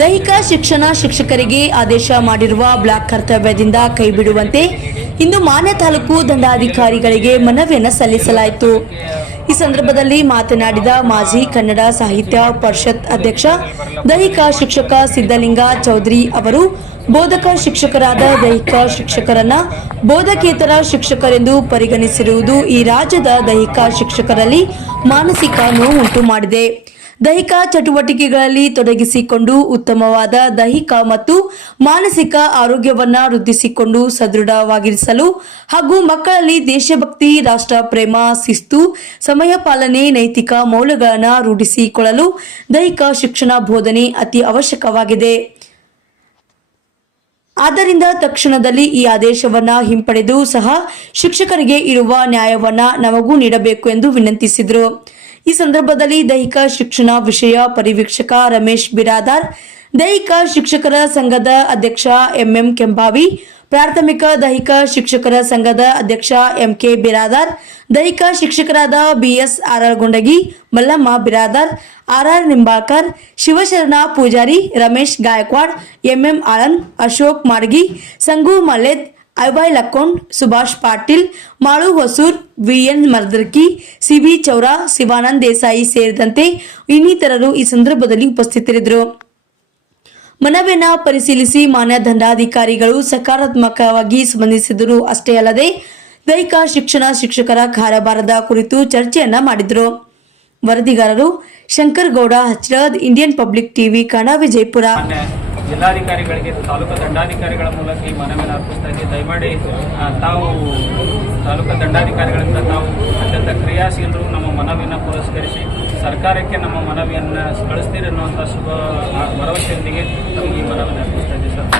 ದೈಹಿಕ ಶಿಕ್ಷಣ ಶಿಕ್ಷಕರಿಗೆ ಆದೇಶ ಮಾಡಿರುವ ಬ್ಲಾಕ್ ಕರ್ತವ್ಯದಿಂದ ಕೈಬಿಡುವಂತೆ ಇಂದು ಮಾನ್ಯ ತಾಲೂಕು ದಂಡಾಧಿಕಾರಿಗಳಿಗೆ ಮನವಿಯನ್ನು ಸಲ್ಲಿಸಲಾಯಿತು. ಈ ಸಂದರ್ಭದಲ್ಲಿ ಮಾತನಾಡಿದ ಮಾಜಿ ಕನ್ನಡ ಸಾಹಿತ್ಯ ಪರಿಷತ್ ಅಧ್ಯಕ್ಷ ದೈಹಿಕ ಶಿಕ್ಷಕ ಸಿದ್ದಲಿಂಗ ಚೌಧರಿ ಅವರು, ಬೋಧಕ ಶಿಕ್ಷಕರಾದ ದೈಹಿಕ ಶಿಕ್ಷಕರನ್ನ ಬೋಧಕೇತರ ಶಿಕ್ಷಕರೆಂದು ಪರಿಗಣಿಸಿರುವುದು ಈ ರಾಜ್ಯದ ದೈಹಿಕ ಶಿಕ್ಷಕರಲ್ಲಿ ಮಾನಸಿಕ ನೋವುಂಟು ಮಾಡಿದೆ. ದೈಹಿಕ ಚಟುವಟಿಕೆಗಳಲ್ಲಿ ತೊಡಗಿಸಿಕೊಂಡು ಉತ್ತಮವಾದ ದೈಹಿಕ ಮತ್ತು ಮಾನಸಿಕ ಆರೋಗ್ಯವನ್ನ ವೃದ್ಧಿಸಿಕೊಂಡು ಸದೃಢವಾಗಿರಿಸಲು ಹಾಗೂ ಮಕ್ಕಳಲ್ಲಿ ದೇಶಭಕ್ತಿ, ರಾಷ್ಟ್ರ ಪ್ರೇಮ, ಶಿಸ್ತು, ಸಮಯ ಪಾಲನೆ, ನೈತಿಕ ಮೌಲ್ಯಗಳನ್ನು ರೂಢಿಸಿಕೊಳ್ಳಲು ದೈಹಿಕ ಶಿಕ್ಷಣ ಬೋಧನೆ ಅತಿ ಅವಶ್ಯಕವಾಗಿದೆ. ಆದ್ದರಿಂದ ತಕ್ಷಣದಲ್ಲಿ ಈ ಆದೇಶವನ್ನ ಹಿಂಪಡೆದು ಸಹ ಶಿಕ್ಷಕರಿಗೆ ಇರುವ ನ್ಯಾಯವನ್ನ ನಮಗೂ ನೀಡಬೇಕು ಎಂದು ವಿನಂತಿಸಿದರು. ಈ ಸಂದರ್ಭದಲ್ಲಿ ದೈಹಿಕ ಶಿಕ್ಷಣ ವಿಷಯ ಪರಿವೀಕ್ಷಕ ರಮೇಶ್ ಬಿರಾದಾರ್, ದೈಹಿಕ ಶಿಕ್ಷಕರ ಸಂಘದ ಅಧ್ಯಕ್ಷ ಎಂಎಂ ಕೆಂಬಾವಿ, ಪ್ರಾಥಮಿಕ ದೈಹಿಕ ಶಿಕ್ಷಕರ ಸಂಘದ ಅಧ್ಯಕ್ಷ ಎಂಕೆ ಬಿರಾದಾರ್, ದೈಹಿಕ ಶಿಕ್ಷಕರಾದ BS Aralagundagi, Mallamma Biradar, RR Nimbalkar, Shivasharana Pujari, Ramesh Gaikwad, MM Aland, Ashok Madgi, Sangu Malled, IY Lakkond, Subhash Patil, Malu Hosur, VN Mardarki, CB Chaura, Shivanand Desai ಸೇರಿದಂತೆ ಇನ್ನಿತರರು ಈ ಸಂದರ್ಭದಲ್ಲಿ ಉಪಸ್ಥಿತರಿದ್ದರು. ಮನವಿಯನ್ನ ಪರಿಶೀಲಿಸಿ ಮಾನ್ಯ ದಂಡಾಧಿಕಾರಿಗಳು ಸಕಾರಾತ್ಮಕವಾಗಿ ಸ್ಪಂದಿಸಿದರು. ಅಷ್ಟೇ ಅಲ್ಲದೆ ದೈಹಿಕ ಶಿಕ್ಷಣ ಶಿಕ್ಷಕರ ಕಾರಭಾರದ ಕುರಿತು ಚರ್ಚೆಯನ್ನ ಮಾಡಿದರು. ವರದಿಗಾರರು Shankar Gowda Hachrad, Indian Public TV, Kannada, Vijayapura. ಜಿಲ್ಲಾಧಿಕಾರಿಗಳಿಗೆ ತಾಲೂಕು ದಂಡಾಧಿಕಾರಿಗಳ ಮೂಲಕ ಈ ಮನವಿಯನ್ನು ಅರ್ಪಿಸ್ತಾ ಇದ್ದೀವಿ. ದಯಮಾಡಿ ತಾವು ತಾಲೂಕು ದಂಡಾಧಿಕಾರಿಗಳಿಂದ ತಾವು ಅತ್ಯಂತ ಕ್ರಿಯಾಶೀಲರು ನಮ್ಮ ಮನವಿಯನ್ನು ಪುರಸ್ಕರಿಸಿ ಸರ್ಕಾರಕ್ಕೆ ನಮ್ಮ ಮನವಿಯನ್ನು ಕಳಿಸ್ತೀರಿ ಅನ್ನುವಂಥ ಶುಭ ಭರವಸೆಯೊಂದಿಗೆ ನಮಗೆ ಈ ಮನವಿಯನ್ನು ಅರ್ಪಿಸ್ತಾ ಇದ್ದೀವಿ ಸರ್.